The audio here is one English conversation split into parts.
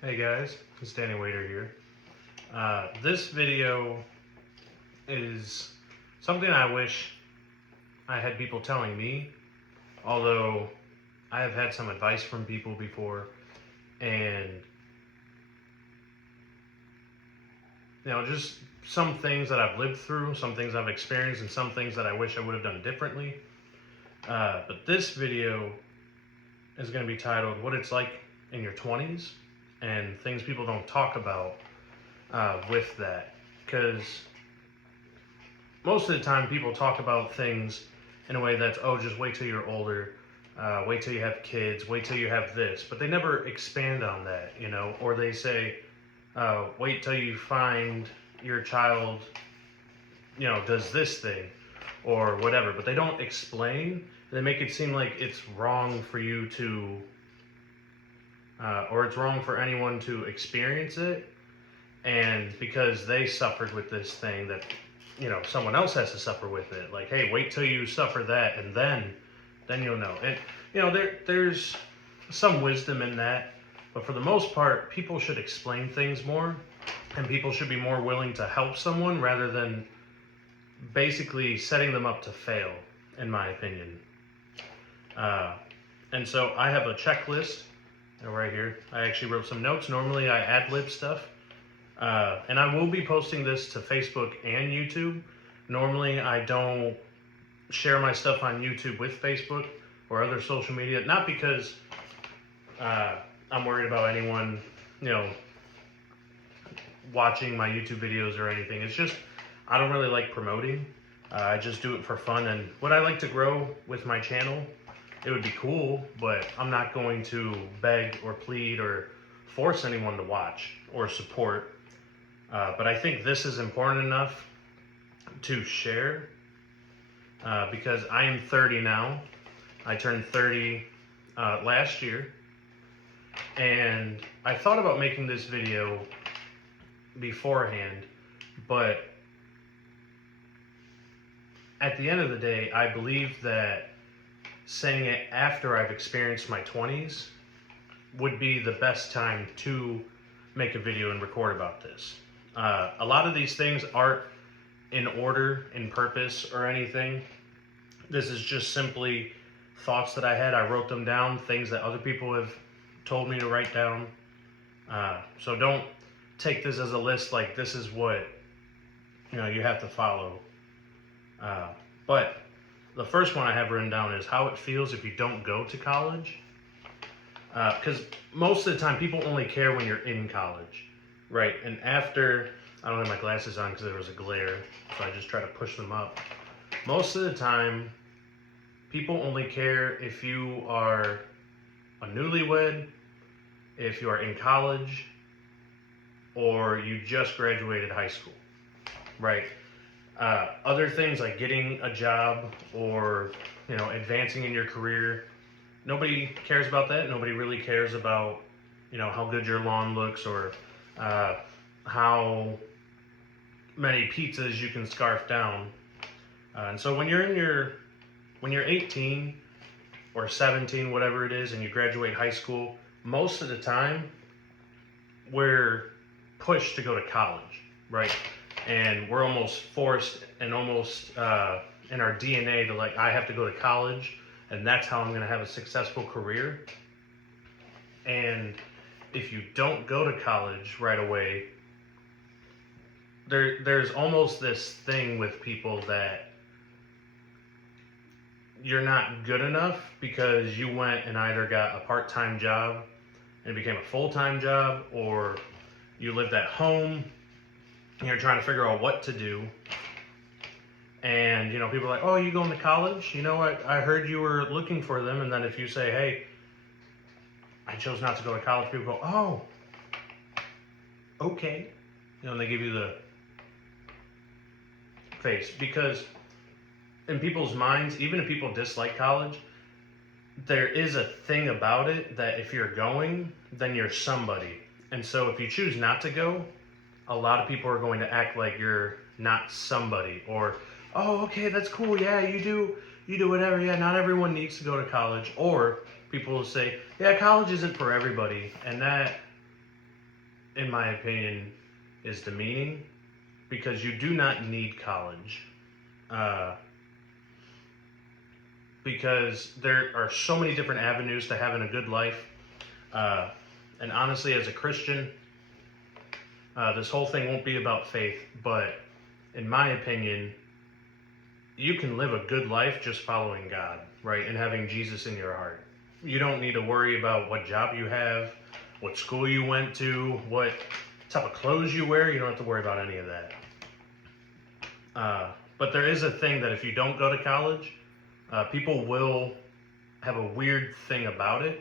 Hey guys, it's Danny Waiter here. This video is something I wish I had people telling me, although I have had some advice from people before, and just some things that I've lived through, some things I've experienced, and some things that I wish I would have done differently. But this video is going to be titled What It's Like in Your 20s and Things People Don't Talk About with that. Because most of the time people talk about things in a way that's, oh, just wait till you're older, wait till you have kids, wait till you have this. But they never expand on that, or they say, wait till you find your child, does this thing or whatever. But they don't explain. They make it seem like it's wrong for you to, or it's wrong for anyone to experience it. And because they suffered with this thing that, someone else has to suffer with it. Like, hey, wait till you suffer that, and then you'll know. And there's some wisdom in that, but for the most part, people should explain things more, and people should be more willing to help someone rather than basically setting them up to fail, in my opinion. And so I have a checklist right here. I actually wrote some notes. Normally I ad-lib stuff. And I will be posting this to Facebook and YouTube. Normally I don't share my stuff on YouTube with Facebook or other social media. Not because I'm worried about anyone, watching my YouTube videos or anything. It's just, I don't really like promoting. I just do it for fun. And would I like to grow with my channel? It would be cool, but I'm not going to beg or plead or force anyone to watch or support. But I think this is important enough to share because I am 30 now. I turned 30 last year, and I thought about making this video beforehand, but at the end of the day, I believe that saying it after I've experienced my 20s would be the best time to make a video and record about this. A lot of these things aren't in order, in purpose, or anything. This is just simply thoughts that I had. I wrote them down, things that other people have told me to write down. So don't take this as a list like this is what you have to follow. But the first one I have written down is how it feels if you don't go to college. Because most of the time people only care when you're in college. Right, and after, I don't have my glasses on because there was a glare, so I just try to push them up. Most of the time, people only care if you are a newlywed, if you are in college, or you just graduated high school, right? Other things like getting a job or, advancing in your career, nobody cares about that. Nobody really cares about, how good your lawn looks or how many pizzas you can scarf down. And so when you're 18 or 17, whatever it is, and you graduate high school, most of the time we're pushed to go to college, right? And we're almost forced and almost in our DNA to like, I have to go to college and that's how I'm going to have a successful career. And if you don't go to college right away, there's almost this thing with people that you're not good enough because you went and either got a part-time job and it became a full-time job, or you lived at home and you're trying to figure out what to do. And, people are like, oh, you going to college? I heard you were looking for them. And then if you say, hey, I chose not to go to college, people go, oh, okay. And they give you the face. Because in people's minds, even if people dislike college, there is a thing about it that if you're going, then you're somebody. And so if you choose not to go, a lot of people are going to act like you're not somebody. Or, oh, okay, that's cool. Yeah, you do whatever. Yeah, not everyone needs to go to college. Or people will say, yeah, college isn't for everybody. And that in my opinion, is demeaning because you do not need college. Uh, because there are so many different avenues to having a good life. Uh, and honestly, as a Christian, this whole thing won't be about faith, but in my opinion, you can live a good life just following God, right? And having Jesus in your heart. You don't need to worry about what job you have, what school you went to, what type of clothes you wear. You don't have to worry about any of that. But there is a thing that if you don't go to college, people will have a weird thing about it,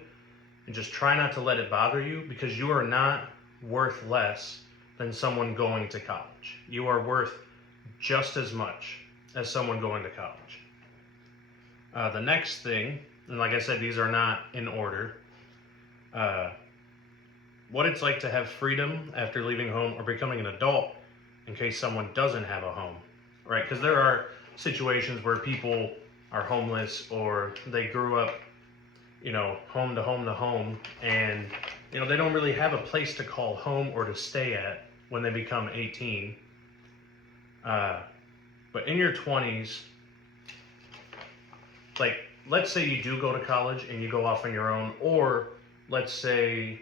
and just try not to let it bother you, because you are not worth less than someone going to college. You are worth just as much as someone going to college. The next thing, and like I said, these are not in order, what it's like to have freedom after leaving home or becoming an adult in case someone doesn't have a home, right? Because there are situations where people are homeless, or they grew up, home to home to home, and, they don't really have a place to call home or to stay at when they become 18. But in your 20s, like, let's say you do go to college and you go off on your own, or let's say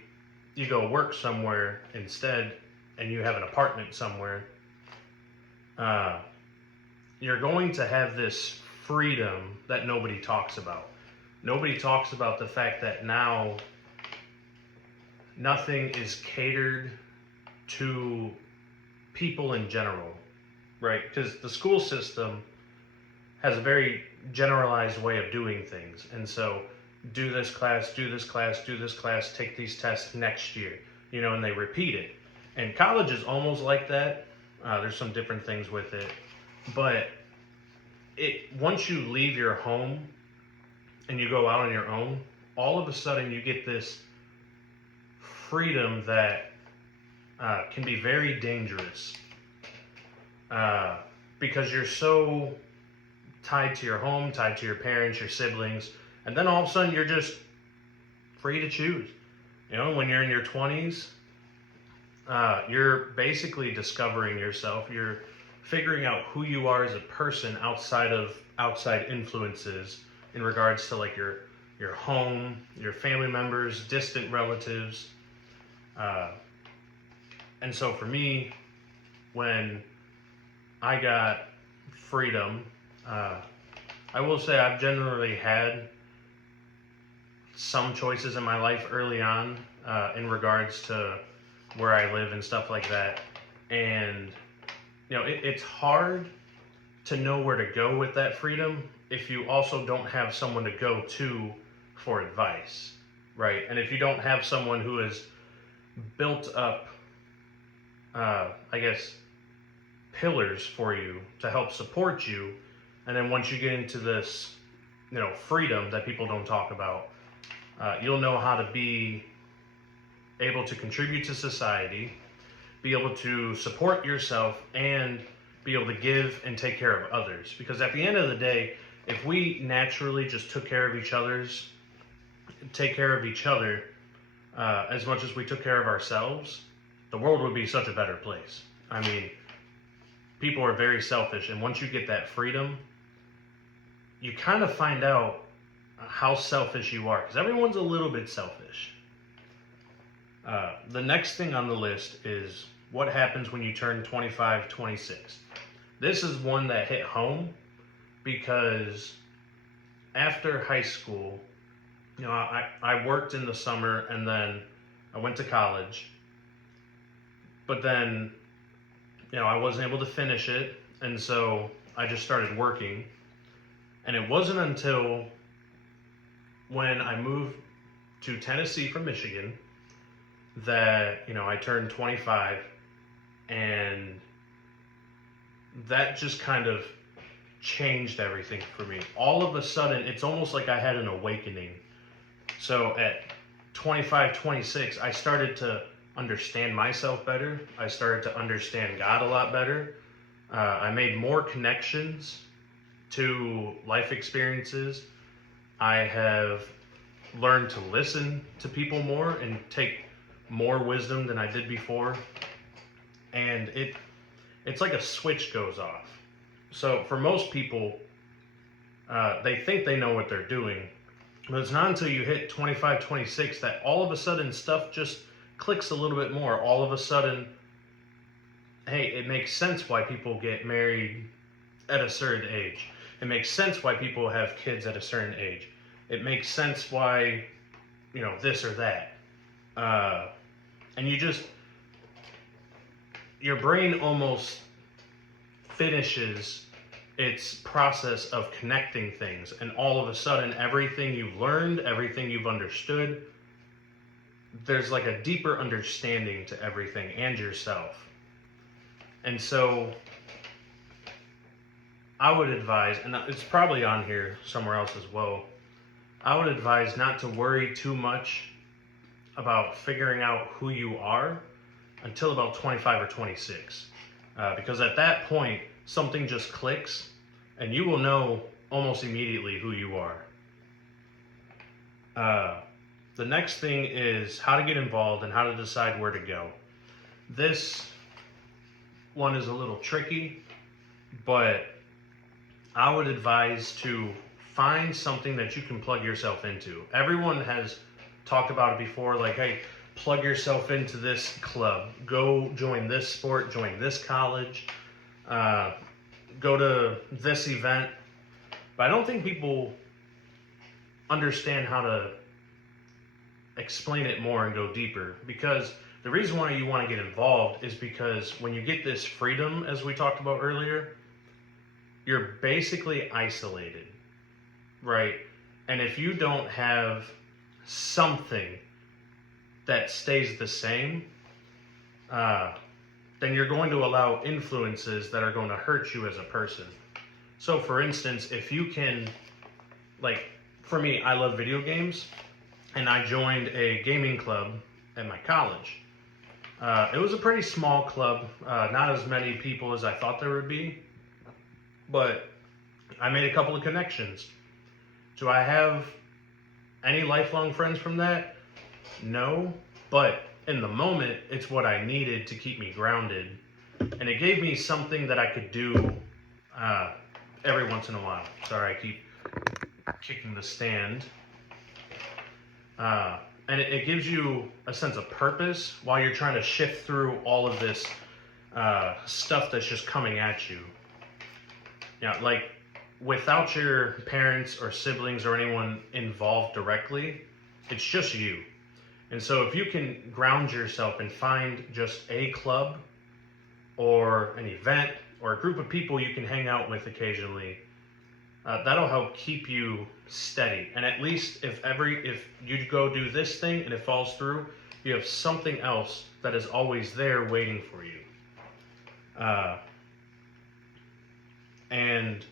you go work somewhere instead and you have an apartment somewhere, you're going to have this freedom that nobody talks about. Nobody talks about the fact that now nothing is catered to people in general, right? Because the school system has a very generalized way of doing things. And so, do this class, do this class, do this class, take these tests next year, and they repeat it. And college is almost like that. There's some different things with it. But once you leave your home and you go out on your own, all of a sudden you get this freedom that can be very dangerous, because you're so tied to your home, tied to your parents, your siblings, and then all of a sudden you're just free to choose. When you're in your 20s, you're basically discovering yourself. You're figuring out who you are as a person outside of outside influences in regards to like your home, your family members, distant relatives. And so for me, when I got freedom, I will say I've generally had some choices in my life early on, in regards to where I live and stuff like that. And, it's hard to know where to go with that freedom if you also don't have someone to go to for advice, right? And if you don't have someone who has built up, pillars for you to help support you. And then once you get into this, freedom that people don't talk about, you'll know how to be able to contribute to society, be able to support yourself, and be able to give and take care of others. Because at the end of the day, if we naturally just take care of each other as much as we took care of ourselves, the world would be such a better place. I mean, people are very selfish, and once you get that freedom, you kind of find out how selfish you are, because everyone's a little bit selfish. The next thing on the list is what happens when you turn 25, 26. This is one that hit home because after high school, I worked in the summer and then I went to college. But then, I wasn't able to finish it, and so I just started working. And it wasn't until when I moved to Tennessee from Michigan that, I turned 25, and that just kind of changed everything for me. All of a sudden, it's almost like I had an awakening. So at 25, 26, I started to understand myself better. I started to understand God a lot better. I made more connections to life experiences. I have learned to listen to people more and take more wisdom than I did before, and it's like a switch goes off. So for most people, they think they know what they're doing, but it's not until you hit 25, 26 that all of a sudden stuff just clicks a little bit more. All of a sudden, hey, it makes sense why people get married at a certain age. It makes sense why people have kids at a certain age. It makes sense why, this or that. And your brain almost finishes its process of connecting things. And all of a sudden, everything you've learned, everything you've understood, there's like a deeper understanding to everything and yourself. And so I would advise, and it's probably on here somewhere else as well, I would advise not to worry too much about figuring out who you are until about 25 or 26. Because at that point, something just clicks, and you will know almost immediately who you are. The next thing is how to get involved and how to decide where to go. This one is a little tricky, but I would advise to find something that you can plug yourself into. Everyone has talked about it before, like, hey, plug yourself into this club, go join this sport, join this college, go to this event. But I don't think people understand how to explain it more and go deeper, because the reason why you want to get involved is because when you get this freedom, as we talked about earlier, you're basically isolated, right? And if you don't have something that stays the same, then you're going to allow influences that are going to hurt you as a person. So for instance, if you can, like, for me, I love video games, and I joined a gaming club at my college. It was a pretty small club, not as many people as I thought there would be, but I made a couple of connections. Do I have any lifelong friends from that? No, but in the moment, it's what I needed to keep me grounded, and it gave me something that I could do every once in a while. Sorry, I keep kicking the stand. And it gives you a sense of purpose while you're trying to shift through all of this stuff that's just coming at you. Like, without your parents or siblings or anyone involved directly, it's just you. And so if you can ground yourself and find just a club or an event or a group of people you can hang out with occasionally, that'll help keep you steady. And at least if you go do this thing and it falls through, you have something else that is always there waiting for you. And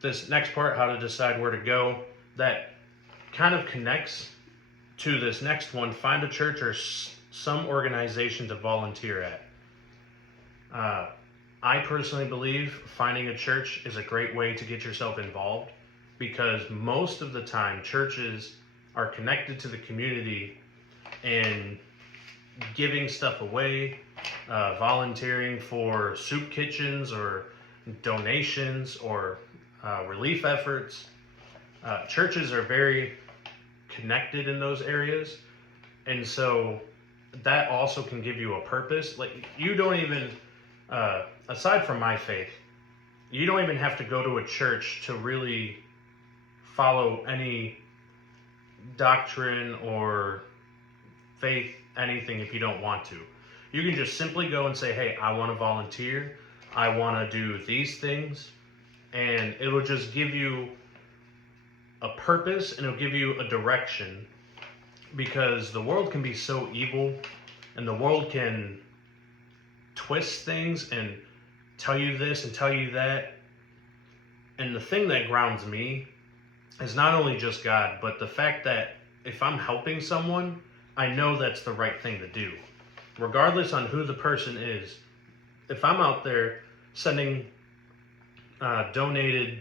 this next part, how to decide where to go, that kind of connects to this next one. Find a church or some organization to volunteer at. I personally believe finding a church is a great way to get yourself involved, because most of the time churches are connected to the community and giving stuff away, volunteering for soup kitchens or donations or relief efforts. Churches are very connected in those areas, and so that also can give you a purpose. Like, you don't even aside from my faith, you don't even have to go to a church to really follow any doctrine or faith, anything, if you don't want to. You can just simply go and say, hey, I want to volunteer, I want to do these things, and it'll just give you a purpose and it'll give you a direction, because the world can be so evil and the world can twist things and tell you this and tell you that. And the thing that grounds me is not only just God, but the fact that if I'm helping someone, I know that's the right thing to do, regardless on who the person is. If I'm out there sending donated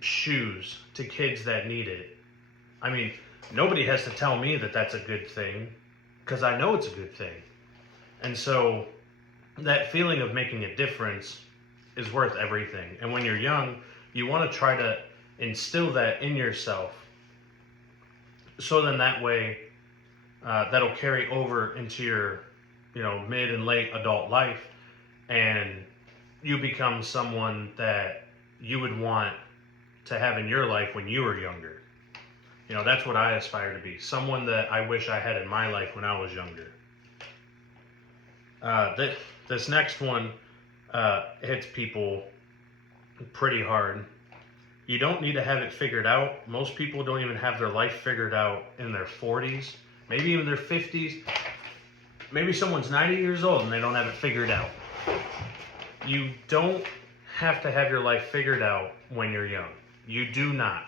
shoes to kids that need it, I mean, nobody has to tell me that that's a good thing. because I know it's a good thing. And so that feeling of making a difference is worth everything. And when you're young, you want to try to instill that in yourself. So then that way, that'll carry over into your, mid and late adult life, and you become someone that you would want to have in your life when you were younger. That's what I aspire to be. Someone that I wish I had in my life when I was younger. This next one hits people pretty hard. You don't need to have it figured out. Most people don't even have their life figured out in their 40s, maybe even their 50s. Maybe someone's 90 years old and they don't have it figured out. You don't have to have your life figured out when you're young. You do not.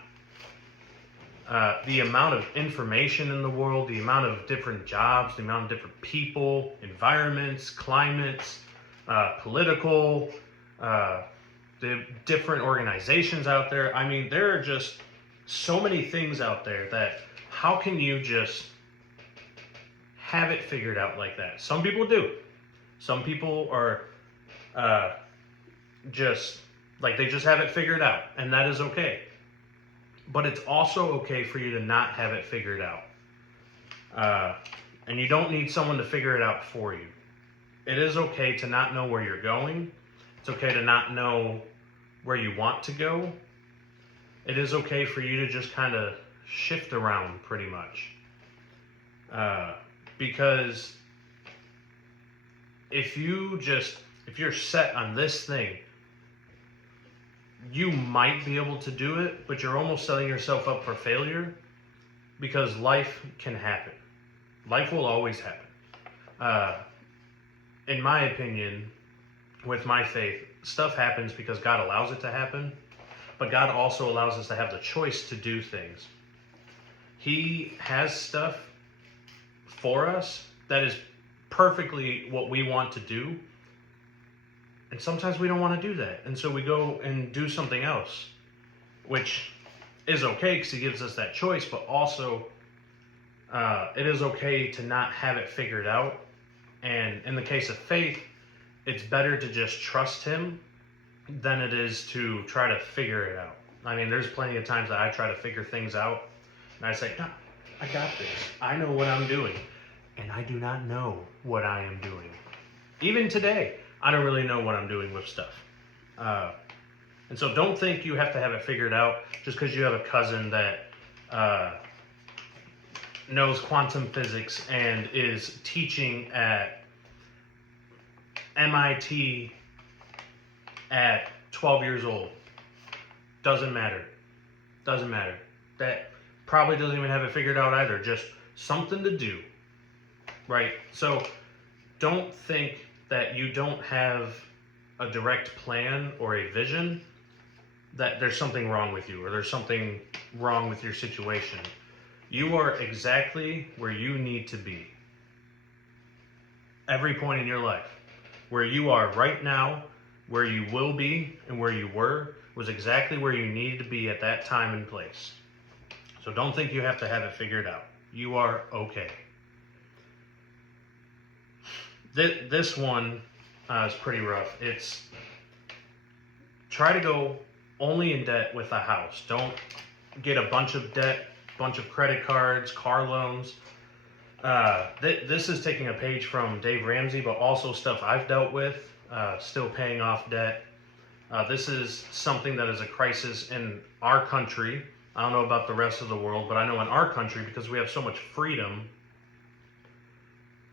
The amount of information in the world, the amount of different jobs, the amount of different people, environments, climates, political, the different organizations out there. I mean, there are just so many things out there that how can you just have it figured out like that? Some people do. Some people are just like they just have it figured out, and that is okay. But it's also okay for you to not have it figured out. And you don't need someone to figure it out for you. It is okay to not know where you're going. It's okay to not know where you want to go. It is okay for you to just kind of shift around pretty much. Because if you're set on this thing, you might be able to do it, but you're almost setting yourself up for failure, because life can happen. Life will always happen. In my opinion, with my faith, stuff happens because God allows it to happen, but God also allows us to have the choice to do things. He has stuff for us that is perfectly what we want to do. And sometimes we don't want to do that. And so we go and do something else, which is okay because he gives us that choice, but also it is okay to not have it figured out. And in the case of faith, it's better to just trust him than it is to try to figure it out. I mean, there's plenty of times that I try to figure things out, and I say, no, I got this. I know what I'm doing. And I do not know what I am doing. Even today, I don't really know what I'm doing with stuff. And so don't think you have to have it figured out just because you have a cousin that knows quantum physics and is teaching at MIT at 12 years old. Doesn't matter. Doesn't matter. That probably doesn't even have it figured out either. Just something to do. Right? So don't think that you don't have a direct plan or a vision, that there's something wrong with you or there's something wrong with your situation. You are exactly where you need to be. Every point in your life. Where you are right now, where you will be, and where you were was exactly where you needed to be at that time and place. So don't think you have to have it figured out. You are okay. This one is pretty rough. It's try to go only in debt with a house. Don't get a bunch of debt, bunch of credit cards, car loans. This is taking a page from Dave Ramsey, but also stuff I've dealt with, still paying off debt. This is something that is a crisis in our country. I don't know about the rest of the world, but I know in our country, because we have so much freedom,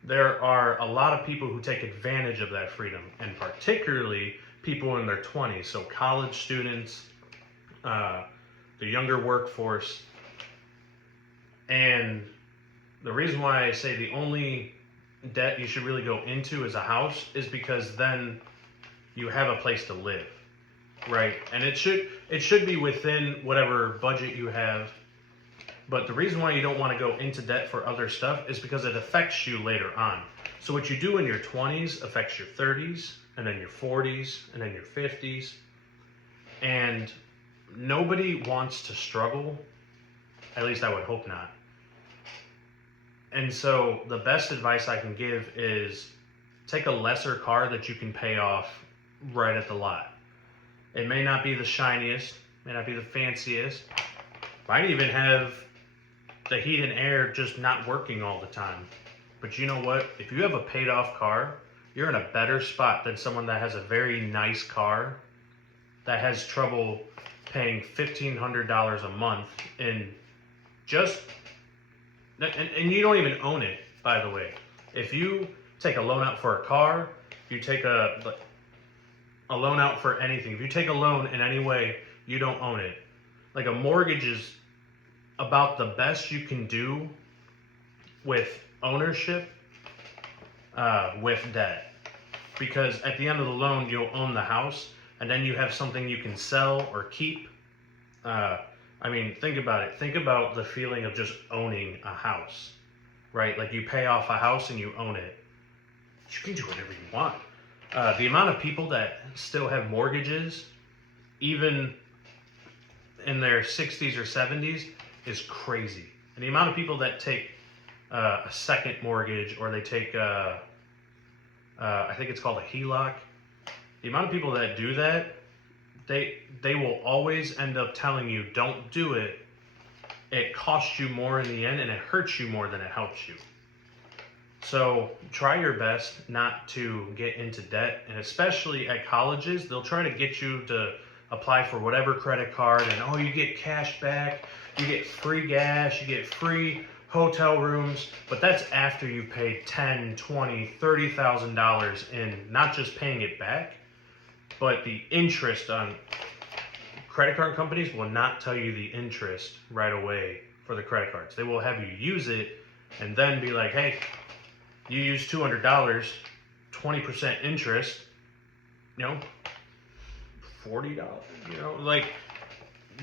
there are a lot of people who take advantage of that freedom, and particularly people in their 20s, so college students, the younger workforce. And the reason why I say the only debt you should really go into is a house is because then you have a place to live, right? And it should be within whatever budget you have. But the reason why you don't want to go into debt for other stuff is because it affects you later on. So what you do in your 20s affects your 30s, and then your 40s, and then your 50s. And nobody wants to struggle, at least I would hope not, And so the best advice I can give is take a lesser car that you can pay off right at the lot. It may not be the shiniest, may not be the fanciest, might even have the heat and air just not working all the time. But you know what? If you have a paid off car, you're in a better spot than someone that has a very nice car that has trouble paying $1,500 a month in just, and you don't even own it, by the way. If you take a loan out for a car, if you take a loan out for anything, if you take a loan in any way, you don't own it. Like a mortgage is about the best you can do with ownership, with debt. Because at the end of the loan, you'll own the house, and then you have something you can sell or keep. I mean, think about it. Think about the feeling of just owning a house, right? Like you pay off a house and you own it. You can do whatever you want. The amount of people that still have mortgages, even in their 60s or 70s, is crazy. And the amount of people that take a second mortgage, or they take, I think it's called a HELOC. The amount of people that do that, they will always end up telling you, don't do it. It costs you more in the end, and it hurts you more than it helps you. So try your best not to get into debt, and especially at colleges, they'll try to get you to apply for whatever credit card, and oh, you get cash back, you get free gas, you get free hotel rooms, but that's after you've paid $10, $20, $30,000 in not just paying it back, but the interest on credit card companies will not tell you the interest right away for the credit cards. They will have you use it and then be like, hey, you used $200, 20% interest, $40, like,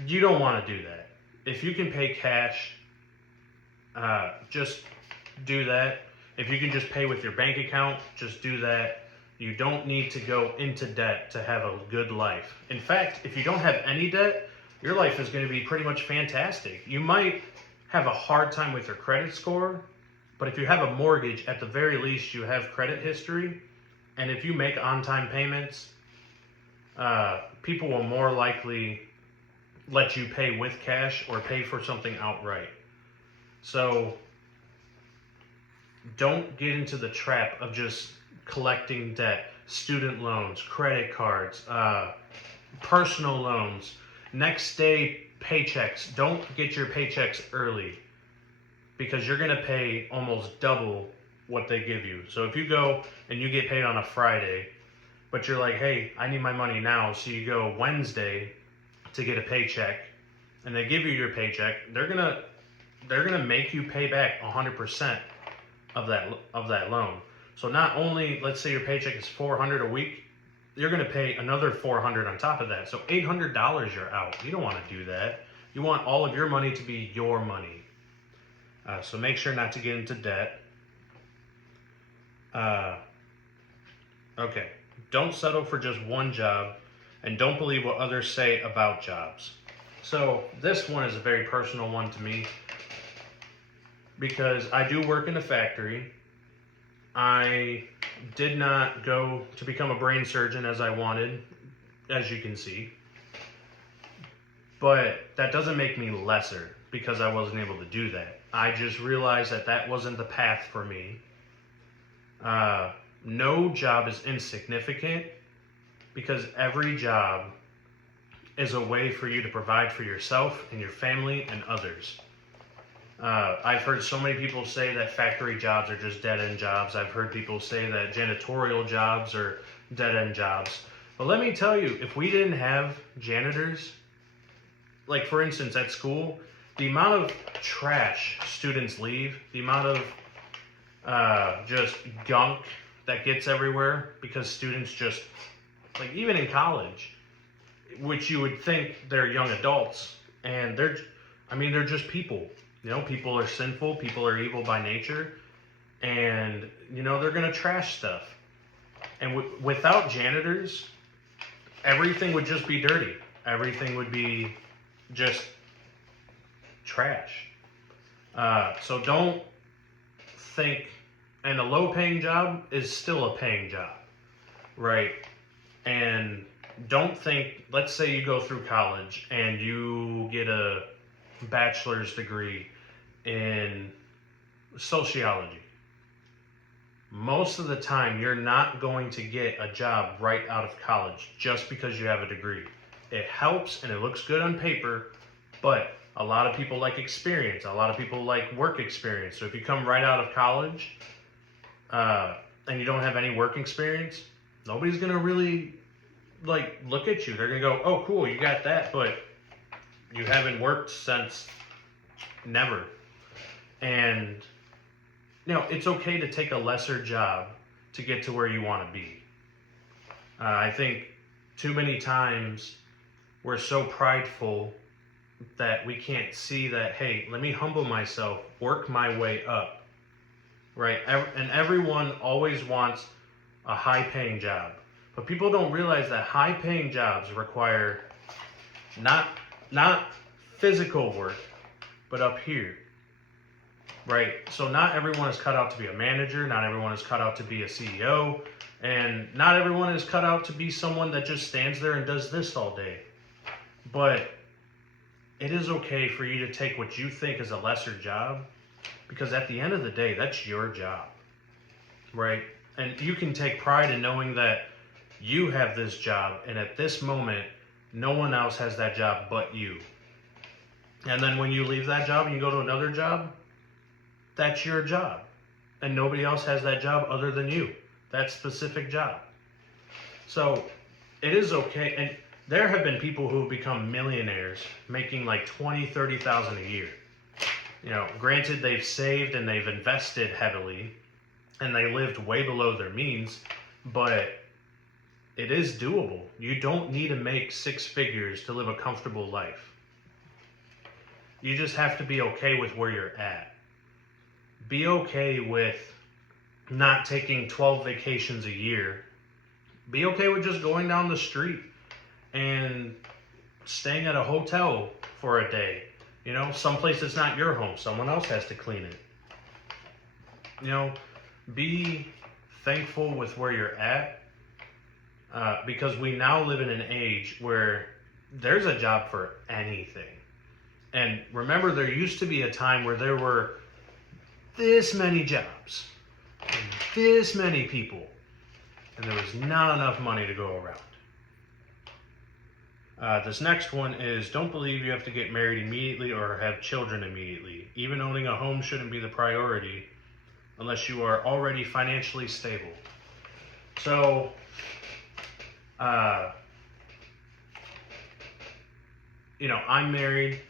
you don't want to do that. If you can pay cash, just do that. If you can just pay with your bank account, just do that. You don't need to go into debt to have a good life. In fact, if you don't have any debt, your life is going to be pretty much fantastic. You might have a hard time with your credit score, but if you have a mortgage, at the very least, you have credit history. And if you make on-time payments, people will more likely let you pay with cash or pay for something outright. So don't get into the trap of just collecting debt, student loans, credit cards, personal loans, next day paychecks. Don't get your paychecks early, because you're going to pay almost double what they give you. So if you go and you get paid on a Friday, but you're like, hey, I need my money now, so you go Wednesday to get a paycheck, and they give you your paycheck, they're gonna make you pay back 100% of that loan. So not only, let's say your paycheck is $400 a week, you're gonna pay another $400 on top of that. So $800 you're out. You don't want to do that. You want all of your money to be your money. So make sure not to get into debt. Okay. Don't settle for just one job, and don't believe what others say about jobs. So this one is a very personal one to me, because I do work in a factory. I did not go to become a brain surgeon as I wanted, as you can see. But that doesn't make me lesser because I wasn't able to do that. I just realized that that wasn't the path for me. No job is insignificant, because every job is a way for you to provide for yourself and your family and others. I've heard so many people say that factory jobs are just dead-end jobs. I've heard people say that janitorial jobs are dead-end jobs. But let me tell you, if we didn't have janitors, like for instance at school, the amount of trash students leave, the amount of just gunk that gets everywhere because students just, like even in college, which you would think they're young adults, and they're just people. People are sinful, people are evil by nature, and they're gonna trash stuff. And without janitors, everything would just be dirty. Everything would be just trash. So think, and a low paying job is still a paying job, right? And don't think, let's say you go through college and you get a bachelor's degree in sociology. Most of the time, you're not going to get a job right out of college just because you have a degree. It helps and it looks good on paper, but a lot of people like experience. A lot of people like work experience. So if you come right out of college and you don't have any work experience, nobody's going to really look at you. They're going to go, oh, cool, you got that, but you haven't worked since never. And it's okay to take a lesser job to get to where you want to be. I think too many times we're so prideful that we can't see that, hey, let me humble myself, work my way up, right? And everyone always wants a high-paying job. But people don't realize that high-paying jobs require not physical work, but up here. Right? So not everyone is cut out to be a manager, not everyone is cut out to be a CEO, and not everyone is cut out to be someone that just stands there and does this all day. But it is okay for you to take what you think is a lesser job, because at the end of the day, that's your job. Right? And you can take pride in knowing that you have this job, and at this moment, no one else has that job but you. And then when you leave that job and you go to another job, that's your job. And nobody else has that job other than you. That specific job. So it is okay. And there have been people who have become millionaires making like $20,000, $30,000 a year. Granted, they've saved and they've invested heavily and they lived way below their means, but it is doable. You don't need to make six figures to live a comfortable life. You just have to be okay with where you're at. Be okay with not taking 12 vacations a year. Be okay with just going down the street and staying at a hotel for a day. Someplace that's not your home. Someone else has to clean it. Be thankful with where you're at because we now live in an age where there's a job for anything. And remember, there used to be a time where there were this many jobs, and this many people, and there was not enough money to go around. This next one is, don't believe you have to get married immediately or have children immediately. Even owning a home shouldn't be the priority unless you are already financially stable. So, I'm married.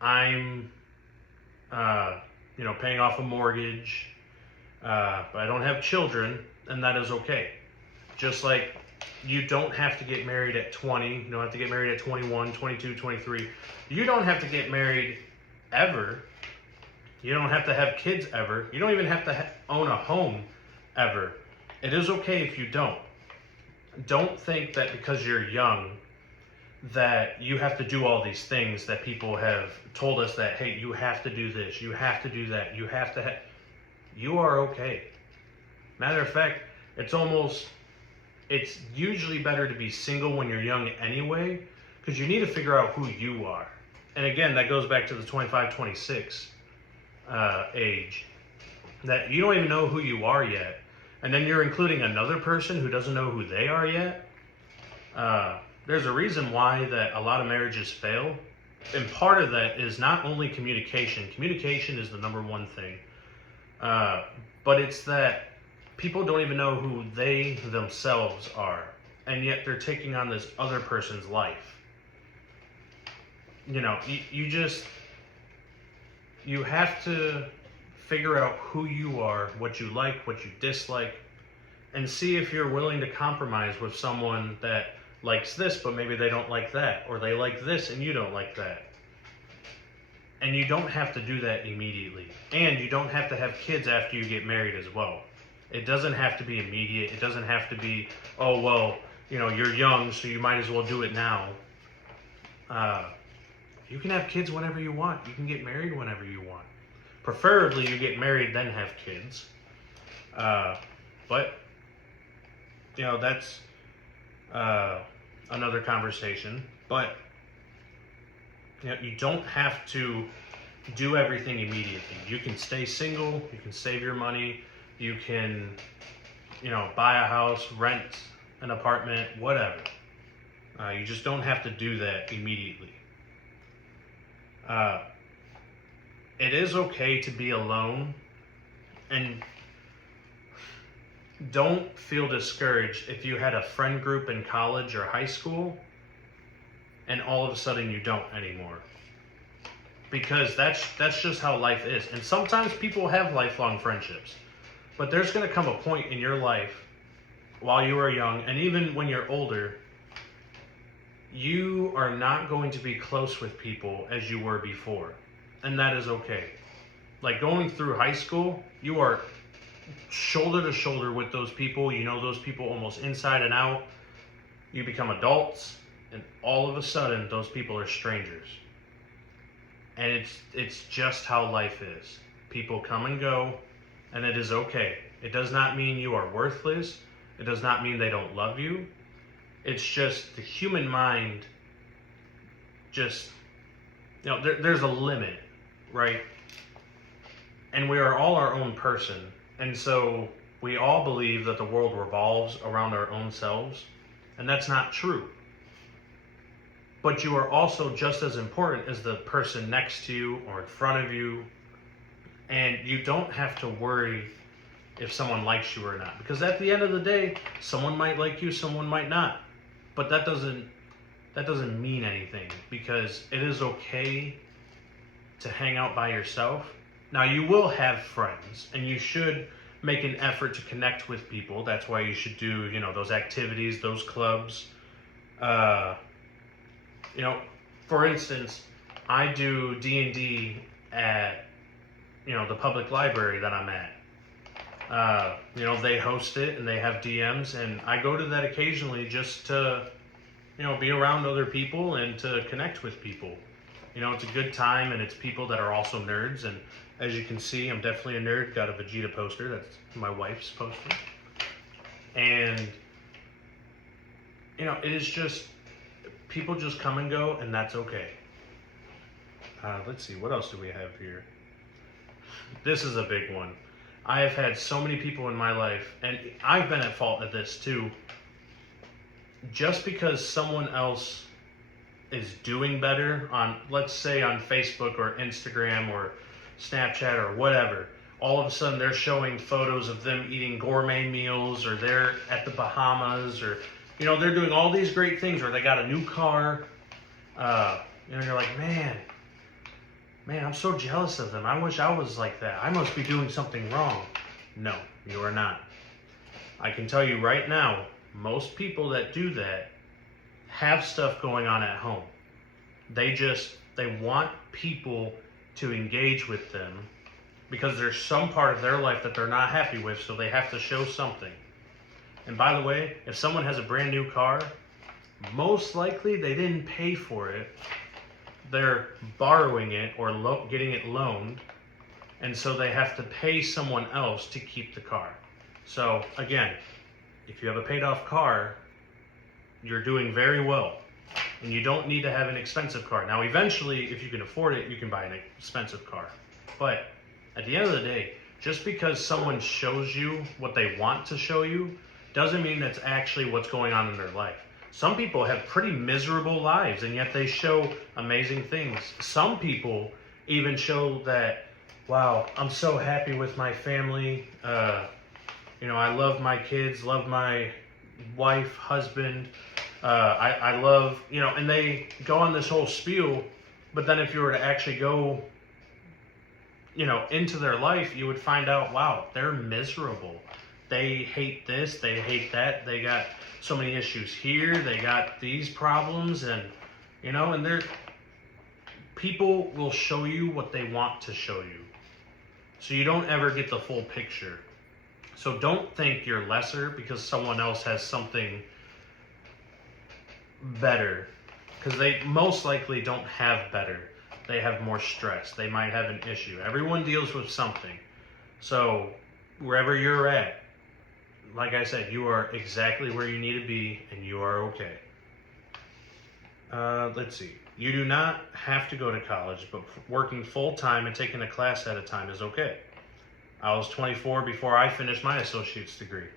I'm paying off a mortgage, but I don't have children, and that is okay. Just like you don't have to get married at 20, you don't have to get married at 21, 22, 23. You don't have to get married ever. You don't have to have kids ever. You don't even have to own a home ever. It is okay if you don't. Don't think that because you're young that you have to do all these things that people have told us that, hey, you have to do this, you have to do that, you have to you are okay. Matter of fact, it's usually better to be single when you're young anyway, because you need to figure out who you are. And again, that goes back to the 25, 26 age, that you don't even know who you are yet. And then you're including another person who doesn't know who they are yet. There's a reason why that a lot of marriages fail. And part of that is not only communication. Communication is the number one thing. But it's that people don't even know who they themselves are. And yet they're taking on this other person's life. You have to figure out who you are, what you like, what you dislike, and see if you're willing to compromise with someone that likes this, but maybe they don't like that, or they like this and you don't like that. And you don't have to do that immediately. And you don't have to have kids after you get married as well. It doesn't have to be immediate. It doesn't have to be, oh, well, you're young, so you might as well do it now. You can have kids whenever you want. You can get married whenever you want. Preferably you get married, then have kids. But, that's another conversation. But, you don't have to do everything immediately. You can stay single, you can save your money, you can, buy a house, rent an apartment, whatever. You just don't have to do that immediately. It is okay to be alone, and don't feel discouraged if you had a friend group in college or high school and all of a sudden you don't anymore. Because that's just how life is. And sometimes people have lifelong friendships. But there's going to come a point in your life while you are young, and even when you're older, you are not going to be close with people as you were before. And that is okay. Like going through high school, you are shoulder to shoulder with those people. You know those people almost inside and out. You become adults, and all of a sudden, those people are strangers. And it's just how life is. People come and go, and it is okay. It does not mean you are worthless. It does not mean they don't love you. It's just the human mind just, there's a limit, right? And we are all our own person. And so we all believe that the world revolves around our own selves. And that's not true. But you are also just as important as the person next to you or in front of you. And you don't have to worry if someone likes you or not. Because at the end of the day, someone might like you, someone might not. But that doesn't mean anything, because it is okay to hang out by yourself. Now, you will have friends, and you should make an effort to connect with people. That's why you should do, those activities, those clubs. For instance, I do D&D at, the public library that I'm at. They host it and they have DMs, and I go to that occasionally just to, be around other people and to connect with people. It's a good time, and it's people that are also nerds. And as you can see, I'm definitely a nerd. Got a Vegeta poster. That's my wife's poster. And, it is just, people just come and go, and that's okay. Let's see, what else do we have here? This is a big one. I have had so many people in my life, and I've been at fault at this too. Just because someone else is doing better on, let's say on Facebook or Instagram or Snapchat or whatever, all of a sudden they're showing photos of them eating gourmet meals, or they're at the Bahamas, or, they're doing all these great things, or they got a new car. You're like, man, I'm so jealous of them. I wish I was like that. I must be doing something wrong. No, you are not. I can tell you right now, most people that do that have stuff going on at home. They want people to engage with them because there's some part of their life that they're not happy with, so they have to show something. And by the way, if someone has a brand new car, most likely they didn't pay for it. They're borrowing it or getting it loaned, and so they have to pay someone else to keep the car. So again, if you have a paid off car, you're doing very well, and you don't need to have an expensive car. Now eventually, if you can afford it, you can buy an expensive car. But at the end of the day, just because someone shows you what they want to show you doesn't mean that's actually what's going on in their life. Some people have pretty miserable lives, and yet they show amazing things. Some people even show that, wow, I'm so happy with my family. I love my kids, love my wife, husband. I love, and they go on this whole spiel. But then if you were to actually go, into their life, you would find out, wow, they're miserable. They hate this, they hate that, they got so many issues here, they got these problems, and and people will show you what they want to show you. So you don't ever get the full picture. So don't think you're lesser because someone else has something better, because they most likely don't have better. They have more stress. They might have an issue. Everyone deals with something. So wherever you're at, like I said, you are exactly where you need to be, and you are okay. Let's see. You do not have to go to college, but working full-time and taking a class at a time is okay. I was 24 before I finished my associate's degree.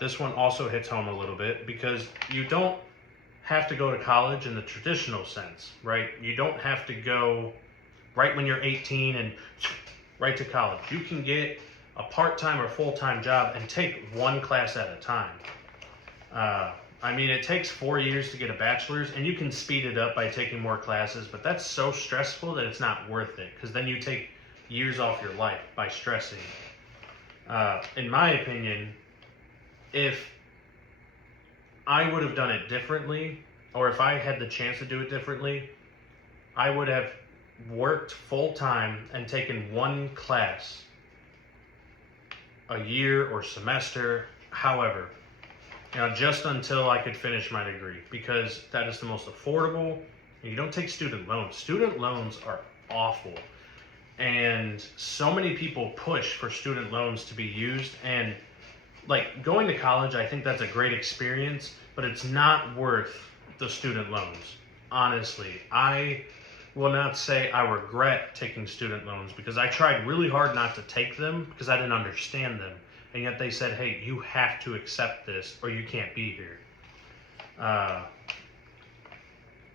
This one also hits home a little bit because you don't have to go to college in the traditional sense, right? You don't have to go right when you're 18 and right to college. You can get a part-time or full-time job and take one class at a time. I mean, it takes 4 years to get a bachelor's, and you can speed it up by taking more classes, but that's so stressful that it's not worth it, because then you take years off your life by stressing. In my opinion, if I would have done it differently, or if I had the chance to do it differently, I would have worked full-time and taken one class a year or semester, however, just until I could finish my degree, because that is the most affordable. And you don't take student loans. Student loans are awful. And so many people push for student loans to be used, and like going to college, I think that's a great experience, but it's not worth the student loans. Honestly, I will not say I regret taking student loans, because I tried really hard not to take them because I didn't understand them. And yet they said, hey, you have to accept this or you can't be here.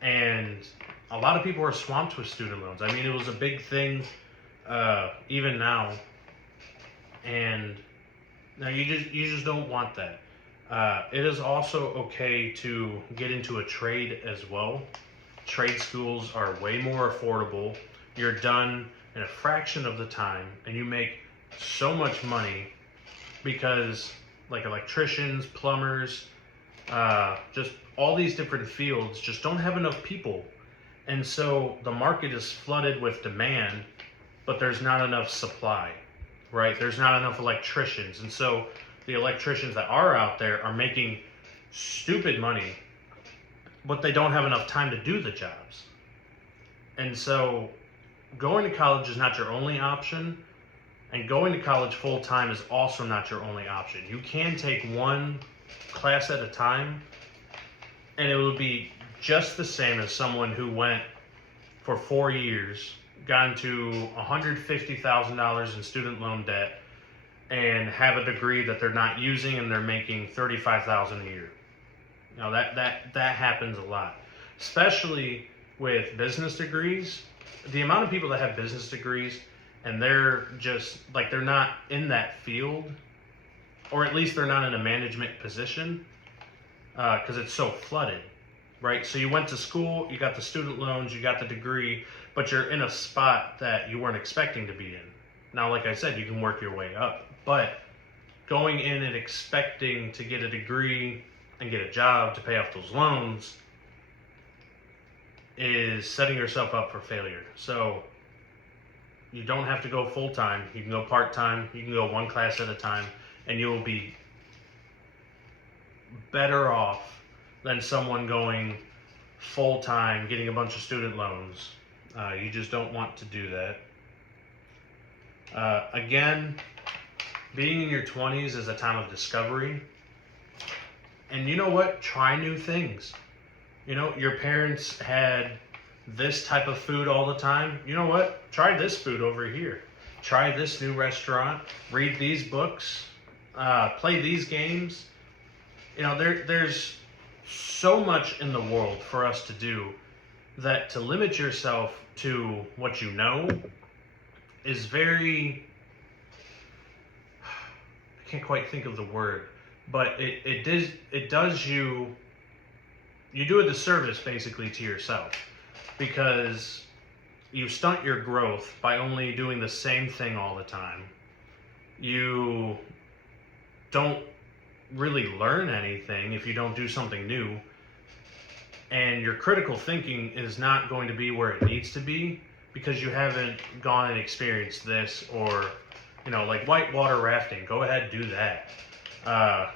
And a lot of people are swamped with student loans. I mean, it was a big thing even now. And now you just don't want that. It is also okay to get into a trade as well. Trade schools are way more affordable. You're done in a fraction of the time, and you make so much money, because like electricians, plumbers, just all these different fields just don't have enough people. And so the market is flooded with demand, but there's not enough supply, right? There's not enough electricians. And so the electricians that are out there are making stupid money, but they don't have enough time to do the jobs. And so going to college is not your only option, and going to college full-time is also not your only option. You can take one class at a time, and it will be just the same as someone who went for 4 years, got into $150,000 in student loan debt, and have a degree that they're not using, and they're making $35,000 a year. Now that happens a lot, especially with business degrees. The amount of people that have business degrees and they're just like, they're not in that field, or at least they're not in a management position, because it's so flooded, right? So you went to school, you got the student loans, you got the degree, but you're in a spot that you weren't expecting to be in. Now, like I said, you can work your way up, but going in and expecting to get a degree and get a job to pay off those loans is setting yourself up for failure. So you don't have to go full-time. You can go part-time. You can go one class at a time, and you will be better off than someone going full-time, getting a bunch of student loans. You just don't want to do that. Again, being in your 20s is a time of discovery. And you know what? Try new things. Your parents had this type of food all the time. You know what? Try this food over here. Try this new restaurant. Read these books. Play these games. There's so much in the world for us to do, that to limit yourself to what you know is very, I can't quite think of the word, but it does you do a disservice basically to yourself, because you stunt your growth by only doing the same thing all the time. You don't really learn anything if you don't do something new, and your critical thinking is not going to be where it needs to be, because you haven't gone and experienced this, or like whitewater rafting. Go ahead, do that.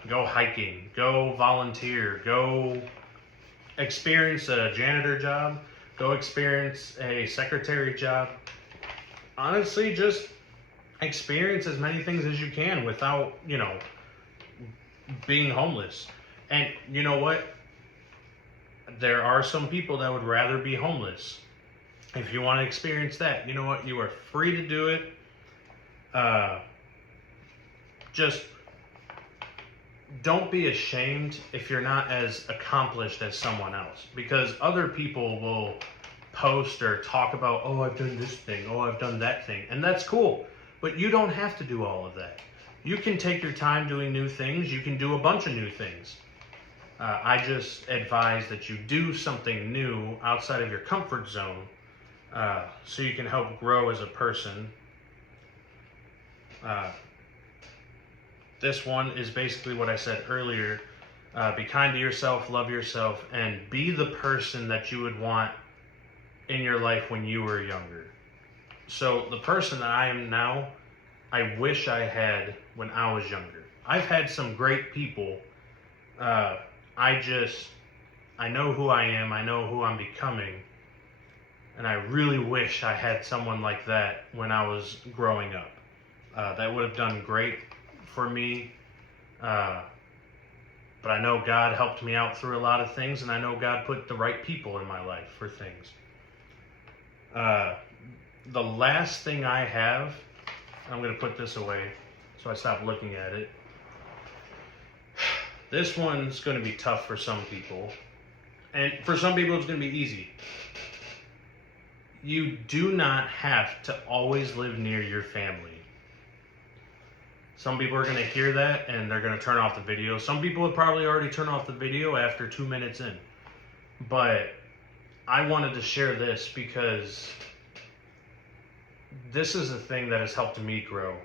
Go hiking, go volunteer, go experience a janitor job, Go experience a secretary job. Honestly, just experience as many things as you can without, being homeless. And you know what? There are some people that would rather be homeless. If you want to experience that, you know what? You are free to do it. Just don't be ashamed if you're not as accomplished as someone else, because other people will post or talk about, oh, I've done this thing, oh, I've done that thing, and that's cool, but you don't have to do all of that. You can take your time doing new things. You can do a bunch of new things. I just advise that you do something new outside of your comfort zone, so you can help grow as a person. This one is basically what I said earlier. Be kind to yourself, love yourself, and be the person that you would want in your life when you were younger. So the person that I am now, I wish I had when I was younger. I've had some great people. I know who I am, I know who I'm becoming, and I really wish I had someone like that when I was growing up. That would have done great for me, but I know God helped me out through a lot of things, and I know God put the right people in my life for things. The last thing I have, I'm going to put this away so I stop looking at it. This one's going to be tough for some people, and for some people it's going to be easy. You do not have to always live near your family. Some people are going to hear that and they're going to turn off the video. Some people would probably already turn off the video after 2 minutes in. But I wanted to share this because this is a thing that has helped me grow.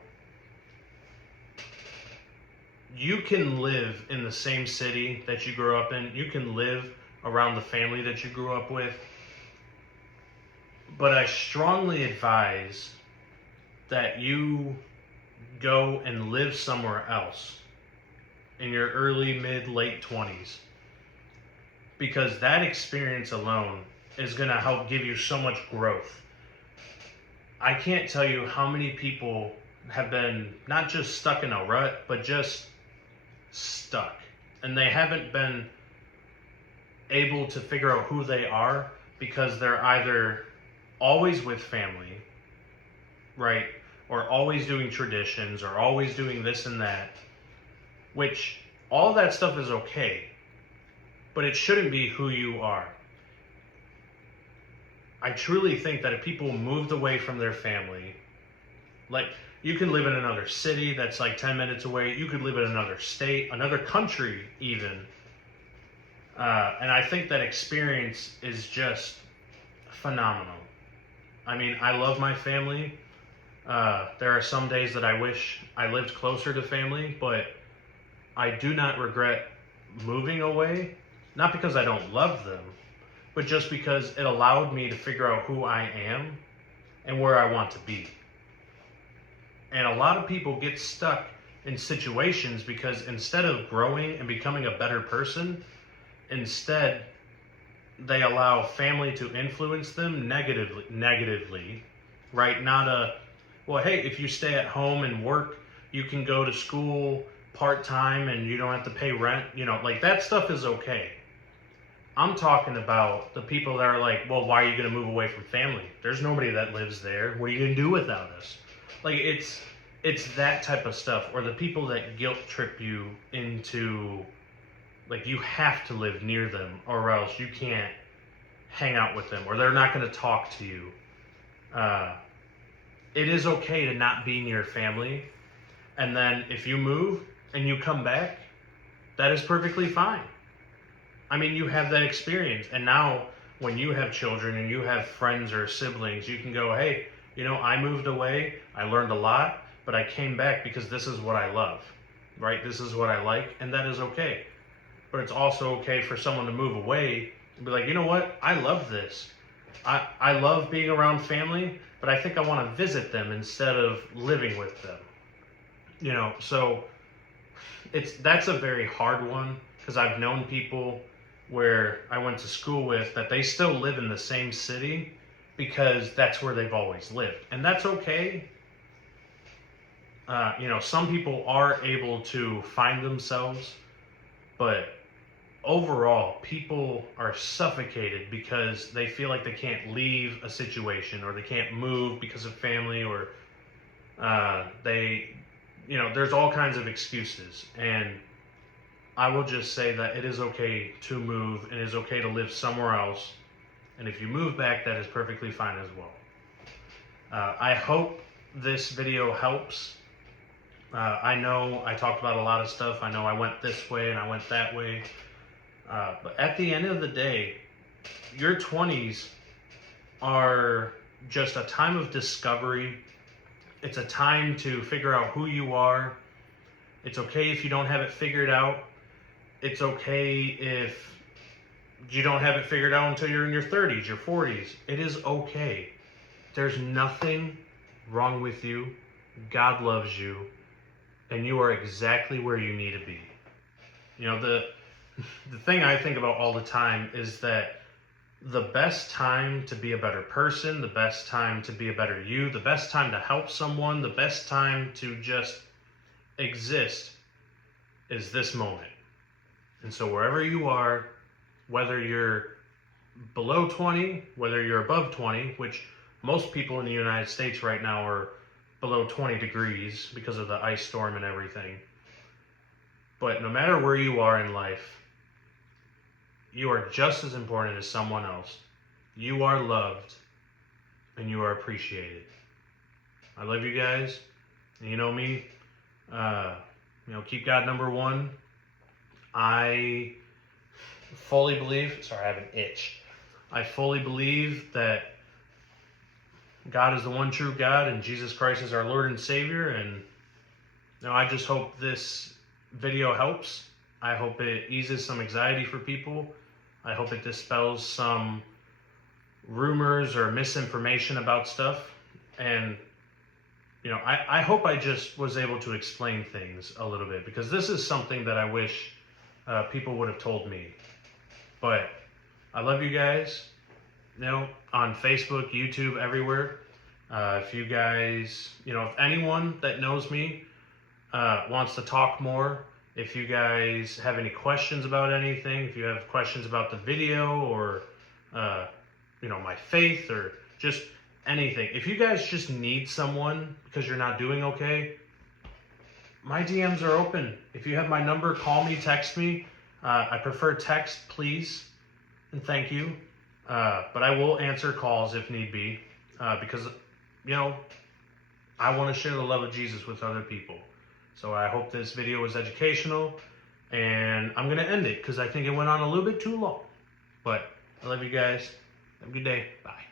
You can live in the same city that you grew up in. You can live around the family that you grew up with. But I strongly advise that you go and live somewhere else in your early, mid, late 20s. Because that experience alone is going to help give you so much growth. I can't tell you how many people have been not just stuck in a rut, but just stuck. And they haven't been able to figure out who they are because they're either always with family, right? Or always doing traditions, or always doing this and that, which all that stuff is okay, but it shouldn't be who you are. I truly think that if people moved away from their family, like you can live in another city that's like 10 minutes away, you could live in another state, another country even, and I think that experience is just phenomenal. I mean, I love my family. There are some days that I wish I lived closer to family, but I do not regret moving away, not because I don't love them, but just because it allowed me to figure out who I am and where I want to be. And a lot of people get stuck in situations because instead of growing and becoming a better person, instead they allow family to influence them negatively, right? Well, hey, if you stay at home and work, you can go to school part-time and you don't have to pay rent, like that stuff is okay. I'm talking about the people that are like, well, why are you going to move away from family? There's nobody that lives there. What are you going to do without us? Like, it's that type of stuff. Or the people that guilt trip you into, like, you have to live near them or else you can't hang out with them or they're not going to talk to you. It is okay to not be near family. And then if you move and you come back, that is perfectly fine. I mean, you have that experience. And now when you have children and you have friends or siblings, you can go, hey, I moved away, I learned a lot, but I came back because this is what I love, right? This is what I like, and that is okay. But it's also okay for someone to move away and be like, you know what? I love this. I love being around family, but I think I want to visit them instead of living with them. So that's a very hard one because I've known people where I went to school with that they still live in the same city because that's where they've always lived. And that's okay. Some people are able to find themselves, but overall, people are suffocated because they feel like they can't leave a situation or they can't move because of family or there's all kinds of excuses. And I will just say that it is okay to move and it is okay to live somewhere else. And if you move back, that is perfectly fine as well. I hope this video helps. I know I talked about a lot of stuff. I know I went this way and I went that way. But at the end of the day, your 20s are just a time of discovery. It's a time to figure out who you are. It's okay if you don't have it figured out. It's okay if you don't have it figured out until you're in your 30s, your 40s. It is okay. There's nothing wrong with you. God loves you. And you are exactly where you need to be. The thing I think about all the time is that the best time to be a better person, the best time to be a better you, the best time to help someone, the best time to just exist is this moment. And so wherever you are, whether you're below 20, whether you're above 20, which most people in the United States right now are below 20 degrees because of the ice storm and everything. But no matter where you are in life, you are just as important as someone else. You are loved and you are appreciated. I love you guys. And you know me, keep God number one. I fully believe, sorry, I have an itch. I fully believe that God is the one true God and Jesus Christ is our Lord and Savior. And I just hope this video helps. I hope it eases some anxiety for people. I hope it dispels some rumors or misinformation about stuff. And, I hope I just was able to explain things a little bit, because this is something that I wish people would have told me. But I love you guys, on Facebook, YouTube, everywhere. If you guys, if anyone that knows me wants to talk more, if you guys have any questions about anything, if you have questions about the video or, my faith or just anything, if you guys just need someone because you're not doing okay, my DMs are open. If you have my number, call me, text me. I prefer text, please, and thank you. But I will answer calls if need be, because, I want to share the love of Jesus with other people. So I hope this video was educational, and I'm going to end it because I think it went on a little bit too long. But I love you guys. Have a good day. Bye.